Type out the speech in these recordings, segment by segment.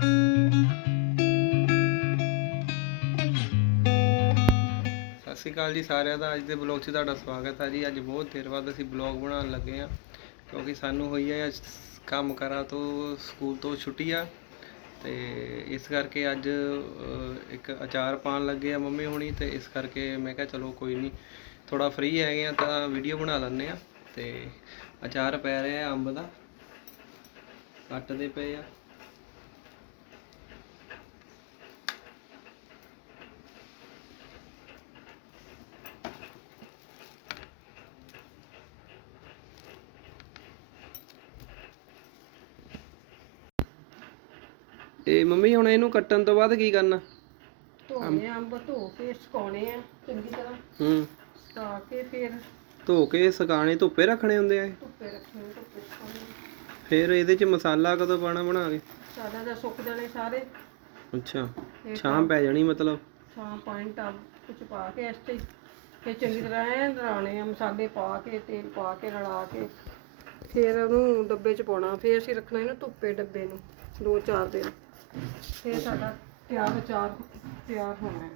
ਸਤਿ ਸ਼੍ਰੀ ਅਕਾਲ ਜੀ ਸਾਰਿਆਂ ਦਾ। ਅੱਜ ਦੇ ਬਲੌਗ 'ਚ ਤੁਹਾਡਾ ਸਵਾਗਤ ਹੈ ਜੀ। ਅੱਜ ਬਹੁਤ ਦੇਰ ਬਾਅਦ ਅਸੀਂ ਬਲੌਗ ਬਣਾਉਣ ਲੱਗੇ ਹਾਂ, ਕਿਉਂਕਿ ਸਾਨੂੰ ਹੋਈ ਹੈ ਅੱਜ ਕੰਮ ਕਰਾਂ ਤੋਂ, ਸਕੂਲ ਤੋਂ ਛੁੱਟੀ ਆ। ਤੇ ਇਸ ਕਰਕੇ ਅੱਜ ਇੱਕ ਅਚਾਰ ਪਾਣ ਲੱਗੇ ਆ ਮੰਮੀ ਹੁਣੀ ਤੇ ਇਸ ਕਰਕੇ ਮੈਂ ਕਿਹਾ ਚਲੋ ਕੋਈ ਨਹੀਂ ਥੋੜਾ ਫ੍ਰੀ ਹੈਗੇ ਆ ਤਾਂ ਵੀਡੀਓ ਬਣਾ ਲੈਂਦੇ ਆ ਤੇ ਅਚਾਰ ਪੈ ਰਿਹਾ ਅੰਬ ਦਾ। ਕੱਟਦੇ ਪਏ ਆ। ਤੇ ਮੰਮੀ ਹੁਣ ਇਹਨੂੰ ਕੱਟਣ ਤੋਂ ਬਾਅਦ ਕੀ ਕਰਨਾ? ਧੋਣੇ ਆ, ਅੰਬ ਧੋ ਕੇ ਸੁਕਾਉਣੇ ਆ ਚੰਗੀ ਤਰ੍ਹਾਂ। ਹੂੰ। ਸੁਕਾ ਕੇ ਫਿਰ ਧੋ ਕੇ ਸੁਕਾਣੇ ਧੁੱਪੇ ਰੱਖਣੇ ਹੁੰਦੇ ਆ ਇਹ? ਧੁੱਪੇ ਰੱਖਣੇ ਧੁੱਪੇ ਸੁਕਾਉਣੇ ਫਿਰ ਇਹਦੇ ਚ ਮਸਾਲਾ ਕਦੋਂ ਪਾਣਾ ਬਣਾ ਕੇ? ਸਾਦਾ ਦਾ ਸੁੱਕ ਜਾਣੇ ਸਾਰੇ। ਅੱਛਾ ਫਿਰ ਛਾਂ ਪੈ ਜਾਣੀ ਮਤਲਬ? ਛਾਂ ਪਾਣੀ ਟੱਬ ਕੁਝ ਪਾ ਕੇ ਇਸ ਤੇ ਫਿਰ ਚੰਗੀ ਤਰ੍ਹਾਂ ਐ ਰਲਾਣੇ ਆ ਮਸਾਲੇ ਪਾ ਕੇ ਤੇਲ ਪਾ ਕੇ ਰਲਾ ਕੇ। ਫਿਰ ਉਹਨੂੰ ਡੱਬੇ 'ਚ ਪਾਉਣਾ ਫਿਰ ਅਸੀਂ ਰੱਖਣਾ ਇਹਨੂੰ ਧੁੱਪੇ ਡੱਬੇ ਨੂੰ ਦੋ ਚਾਰ ਦਿਨ। ਫਿਰ ਸਾਡਾ ਤਿਆਰ ਅਚਾਰ ਤਿਆਰ ਹੋਣਾ ਹੈ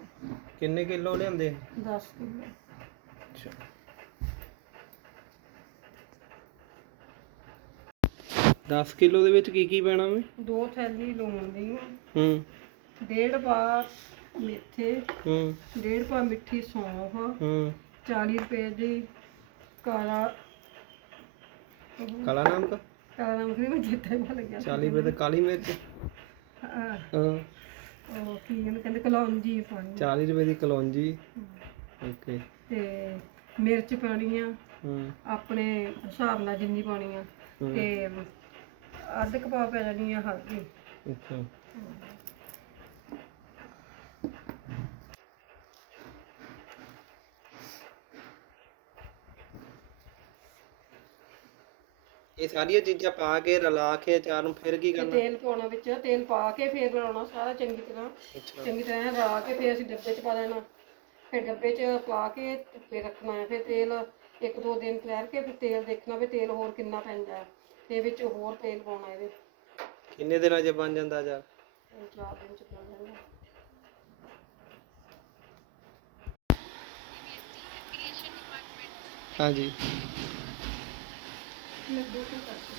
ਕਿੰਨੇ ਕਿਲੋ ਲਿਆਂਦੇ? 10 ਕਿਲੋ। ਅੱਛਾ। 10 ਕਿਲੋ ਦੇ ਵਿੱਚ ਕੀ ਕੀ ਪੈਣਾ ਵੇ? ਦੋ ਥੈਲੀ ਲੂਣ ਦੀ। ਹੂੰ। ਡੇਢ ਪਾ ਮੇਥੇ। ਹੂੰ। ਡੇਢ ਪਾ ਮਿੱਠੀ ਸੌਂਫ। ਹੂੰ। 40 ਰੁਪਏ ਦੀ ਕਾਲਾ ਕਾਲਾ ਨਮਕ? ਕਾਲਾ ਨਮਕ ਵੀ ਮੈਂ ਜਿੱਤੇ ਭੁੱਲ ਗਿਆ। 40 ਰੁਪਏ ਦੀ ਕਾਲੀ ਮਿਰਚ। ਹਾਂ, ਉਹ ਕੀ ਇਹਨੂੰ ਕਹਿੰਦੇ ਕਲੌਂਜੀ ਪਾਣੀ। 40 ਰੁਪਏ ਦੀ ਕਲੌਂਜੀ। ਓਕੇ। ਤੇ ਮਿਰਚ ਪਾਣੀ ਆ। ਹੂੰ। ਆਪਣੇ ਹਿਸਾਬ ਨਾਲ ਜਿੰਨੀ ਪਾਣੀ ਆ। ਤੇ ਅੱਧ ਕਪਾ ਪੈ ਜਾਣੀ ਆ ਹਲਦੀ। ਅੱਛਾ। ਇਹ ਸਾਰੀਆਂ ਚੀਜ਼ਾਂ ਪਾ ਕੇ ਰਲਾ ਕੇ ਅਚਾਰ ਨੂੰ ਫਿਰ ਕੀ ਤੇ ਕਰਨਾ? ਤੇਲ ਪਾਉਣਾ ਵਿੱਚ ਤੇਲ ਪਾ ਕੇ ਫੇਰ ਬਣਾਉਣਾ ਸਾਰਾ ਚੰਗੀ ਤਰ੍ਹਾਂ। ਅੱਛਾ। ਚੰਗੀ ਤਰ੍ਹਾਂ ਰਲਾ ਕੇ ਫਿਰ ਅਸੀਂ ਡੱਬੇ 'ਚ ਪਾ ਦੇਣਾ। ਫਿਰ ਡੱਬੇ 'ਚ ਪਾ ਕੇ ਧੁੱਪੇ ਰੱਖਣਾ ਹੈ ਫਿਰ ਤੇਲ। ਇੱਕ ਦੋ ਦਿਨ ਠਹਿਰ ਕੇ ਫਿਰ ਤੇਲ ਦੇਖਣਾ ਵੀ ਤੇਲ ਹੋਰ ਕਿੰਨਾ ਪੈਂਦਾ ਹੈ। ਤੇ ਵਿੱਚ ਹੋਰ ਤੇਲ ਪਾਉਣਾ ਇਹਦੇ। ਕਿੰਨੇ ਦਿਨਾਂ 'ਚ ਬਣ ਜਾਂਦਾ ਅਚਾਰ ਤਿੰਨ ਚਾਰ ਦਿਨ 'ਚ ਬਣ ਜਾਂਦਾ। ਹਾਂਜੀ। ਲੱਡੂ ਕੀ ਕਰਦੇ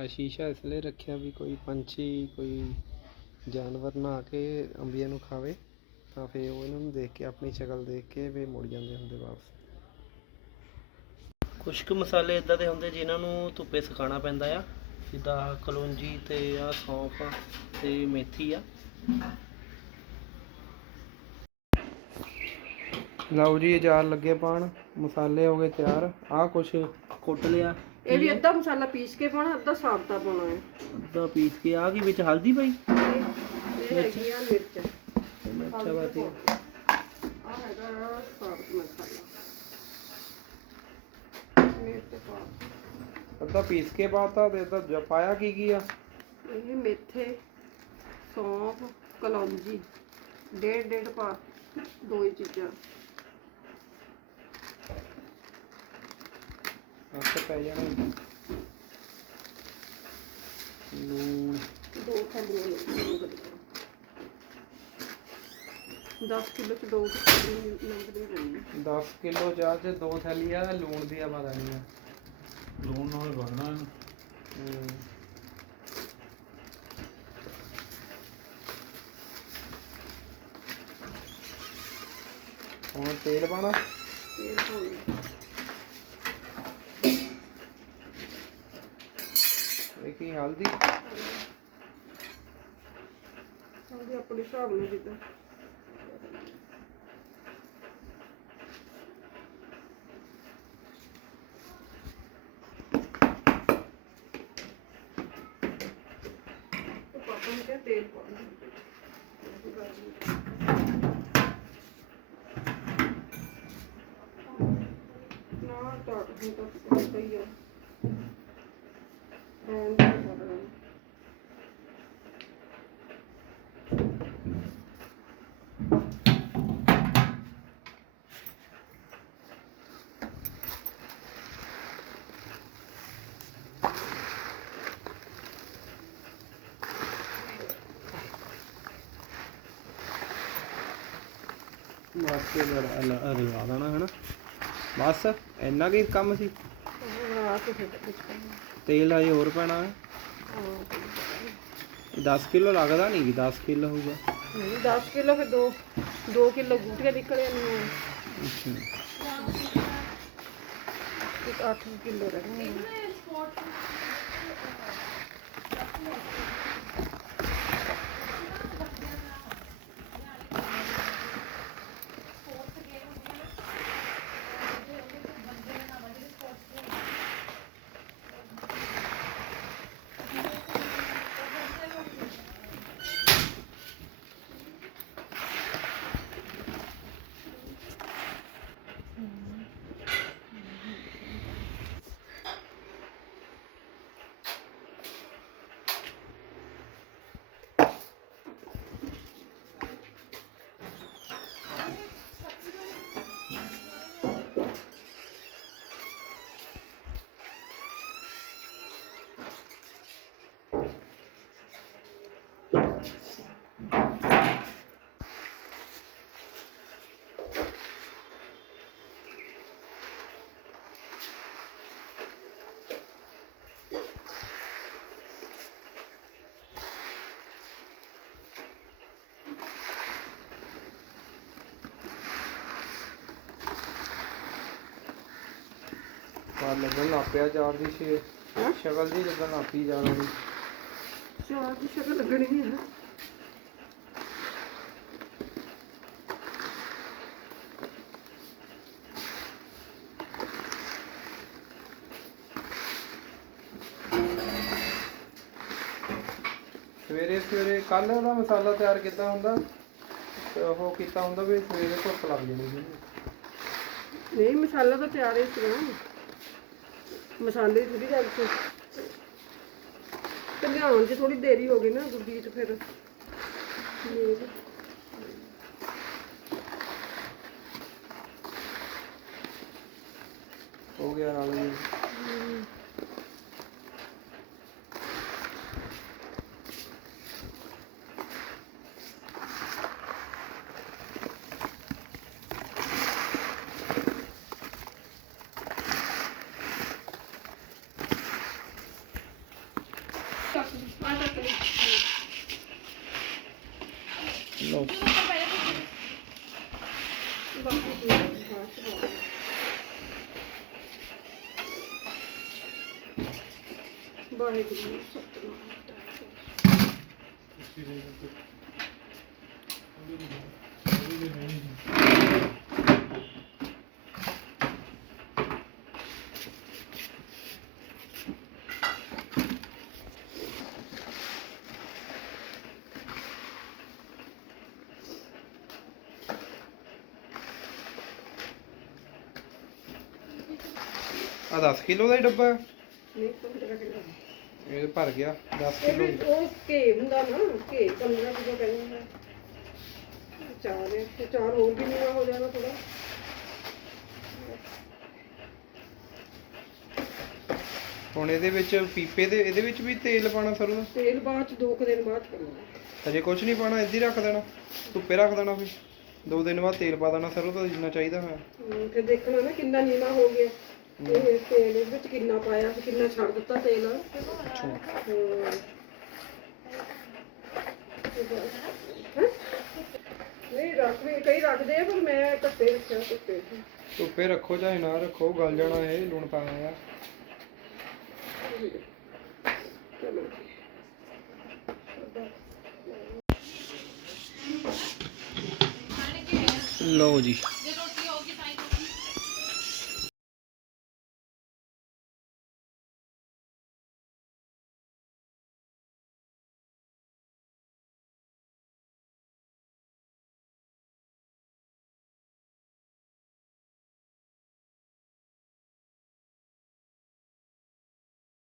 ਆ ਸ਼ੀਸ਼ਾ ਇਸ ਲਈ ਰੱਖਿਆ ਵੀ ਕੋਈ ਪੰਛੀ, ਕੋਈ ਜਾਨਵਰ ਨਾ ਕੇ ਅੰਬੀਆਂ ਨੂੰ ਖਾਵੇ, ਤਾਂ ਫਿਰ ਉਹ ਇਹਨਾਂ ਨੂੰ ਦੇਖ ਕੇ, ਆਪਣੀ ਸ਼ਕਲ ਦੇਖ ਕੇ ਵੀ ਮੁੜ ਜਾਂਦੇ ਹੁੰਦੇ ਵਾਪਸ। ਕੁਝ ਕੁ ਮਸਾਲੇ ਇਦਾਂ ਦੇ ਹੁੰਦੇ ਜਿਨ੍ਹਾਂ ਨੂੰ ਧੁੱਪੇ ਸੁਕਾਉਣਾ ਪੈਂਦਾ ਆ, ਜਿੱਦਾਂ ਕਲੌਂਜੀ ਤੇ ਆ, ਸੌਂਫ ਤੇ ਮੇਥੀ ਆ। ਲਓ ਜੀ, ਅਚਾਰ ਲੱਗੇ ਪਾਣ, ਮਸਾਲੇ ਹੋ ਗਏ ਤਿਆਰ। ਆ ਕੁਛ ਕੁੱਟ ਲਿਆ। ਇਹ ਵੀ ਅੱਧਾ ਮਸਾਲਾ ਪੀਸ ਕੇ ਪਾਉਣਾ ਅੱਧਾ ਸਾਬਤਾ ਪਾਉਣਾ ਹੈ। ਅੱਧਾ ਪੀਸ ਕੇ ਆ ਕੀ ਵਿੱਚ ਹਲਦੀ ਪਈ? ਇਹ ਹੈਗੀ ਆ ਮਿਰਚ। ਅੱਛਾ ਬਾਤ ਹੈ ਆ ਹੈਗਾ ਸਾਬਤ ਮਸਾਲਾ। ਮਿਰਚ ਪਾ। ਅੱਧਾ ਪੀਸ ਕੇ ਪਾਤਾ ਤੇ ਅੱਧਾ ਪਾਇਆ ਕੀ ਕੀ ਆ? ਇਹ ਮੇਥੇ ਸੌਂਫ ਕਲੌਂਜੀ। ਡੇਢ ਡੇਢ ਪਾ। ਦੋ ਹੀ ਚੀਜ਼ਾਂ। ਅੱਛਾ ਪੈ ਜਾਣਾ ਲੂਣ। ਦੋ ਥੈਲੀਆਂ ਲੰਗਦੀਆਂ 10 ਕਿਲੋ ਚ ਦੋ ਲੰਗਦੀਆਂ ਰਹਿੰਦੀਆਂ 10 ਕਿਲੋ ਚਾਹ ਚ ਦੋ ਥੈਲੀਆਂ ਲੂਣ ਦੀਆਂ ਪਾ ਦੇਣੀਆਂ। ਲੂਣ ਨਾਲ ਬਣਨਾ ਹੂੰ। ਹੁਣ ਤੇਲ ਪਾਣਾ ਤੇਲ ਪਾਉਣਾ। ਕੀ ਹਲਦੀ। ਉਹਦੇ ਆਪਣੇ ਹਿਸਾਬ ਨਾਲ ਜਿੱਦਾਂ। ਤੇਲ ਪਾ ਨਾ ਤਾਂ ਹੁਣ ਤਾਂ ਪਤਾ ਹੀ ਬਸ ਇਹ ਰਲਵਾ ਦੇਣਾ ਹਨਾ? ਬਸ ਇੰਨਾ ਕੀ ਕੰਮ ਸੀ? ਆ ਕੇ ਫਿਰ ਵਿੱਚ ਪਾਉਣਾ ਤੇਲ ਅਜੇ ਹੋਰ ਪੈਣਾ ਹੈ ਹਾਂ 10 ਕਿਲੋ ਲੱਗਦਾ ਨਹੀਂ ਕਿ 10 ਕਿਲੋ ਹੋਊਗਾ ਨਹੀਂ 10 ਕਿਲੋ ਫਿਰ 2 2 ਕਿਲੋ ਗੂਟੀਆਂ ਨਿਕਲਿਆ ਨਹੀਂ ਅੱਛਾ ਇੱਕ 8 ਕਿਲੋ ਰਹਿ ਬਾਹਰ ਲੱਗਣ ਲੱਗ ਪਿਆ ਚਾਰ ਦੀ ਛੇ। ਹੈਂ? ਸ਼ਕਲ ਜੀ ਲੱਗਣ ਲੱਗ ਪਈ ਜਾਣ ਦੀ। ਚਾਰ ਦੀ ਸ਼ਕਲ ਲੱਗਣੀ ਹੈ ਸਵੇਰੇ ਸਵੇਰੇ ਕੱਲ ਦਾ ਮਸਾਲਾ ਤਿਆਰ ਕੀਤਾ ਹੁੰਦਾ ਤੇ ਉਹ ਕੀਤਾ ਹੁੰਦਾ ਵੀ ਸਵੇਰੇ ਧੁੱਪ ਲੱਗ ਜਾਣੀ ਸੀ। ਨਹੀਂ ਮਸਾਲਾ ਤਾਂ ਤਿਆਰ ਹੀ ਸੀ ਨਾ ਮਸਾਲੇ ਥੋੜੀ ਗੱਲ ਸੀ ਤੇ ਲਿਆਉਣ 'ਚ ਥੋੜੀ ਦੇਰੀ ਹੋ ਗਈ ਨਾ ਗੁੱਡੀ ਚ ਫਿਰ। ਹੋ ਗਿਆ ਨਾਲ ਜੀ ਆ ਚੱਕ ਲਈ ਲਓ ਬਾਕੀ ਤੂੰ ਬਾਅਦ ਚ ਪਾ ਲਈ। ਵਾਹਿਗੁਰੂ ਸਤਿਨਾਮ ਆ 10 ਕਿਲੋ ਦਾ ਹੀ ਡੱਬਾ। ਨਹੀਂ ਪੰਦਰਾਂ ਕਿਲੋ ਇਹ ਭਰ ਗਿਆ 10 ਇਹ ਕਿਲੋ ਵੀ ਉਹ ਘੇ ਹੁੰਦਾ ਨਾ ਘੇ 15 ਕਿਲੋ ਚਾਰ ਹੈ ਤੇ ਚਾਰ ਹੋਰ ਵੀ ਨੀਵਾ ਹੋ ਜਾਣਾ ਥੋੜਾ ਹੁਣ ਇਹਦੇ ਵਿੱਚ ਪੀਪੇ ਦੇ ਇਹਦੇ ਵਿੱਚ ਵੀ ਤੇਲ ਪਾਣਾ ਸਰੋਂ ਦਾ? ਤੇਲ ਬਾਅਦ ਚ ਦੋ ਕੁ ਦਿਨ ਬਾਅਦ ਕਰਨਾ ਅਜੇ ਕੁਝ ਨਹੀਂ ਪਾਣਾ ਇੱਧੇ ਹੀ ਰੱਖ ਦੇਣਾ। ਧੁੱਪੇ ਰੱਖ ਦੇਣਾ ਫਿਰ। ਦੋ ਦਿਨ ਬਾਅਦ ਤੇਲ ਪਾ ਦੇਣਾ ਸਰੋਂ ਦਾ ਜਿੰਨਾ ਚਾਹੀਦਾ ਹੋਇਆ। ਹਮ, ਫਿਰ ਦੇਖਣਾ ਨਾ ਕਿੰਨਾ ਨੀਵਾ ਹੋ ਗਿਆ। ਇਹ ਤੇਲ ਇਹਦੇ ਵਿੱਚ ਕਿੰਨਾ ਪਾਇਆ ਤੇ ਕਿੰਨਾ ਛੱਡ ਦਿੱਤਾ ਤੇਲ ਹਮ। ਹੈਂ? ਨਹੀਂ ਰੱਖ ਵੀ ਕਈ ਰੱਖਦੇ ਆ ਪਰ ਮੈਂ ਧੱਪੇ ਰੱਖਿਆ ਧੁੱਪੇ ਧੁੱਪੇ ਰੱਖੋ ਚਾਹੇ ਨਾ ਰੱਖੋ ਗਲ ਜਾਣਾ ਇਹ ਲੂਣ ਪਾਇਆ ਆ ਚਲੋ ਲਓ ਜੀ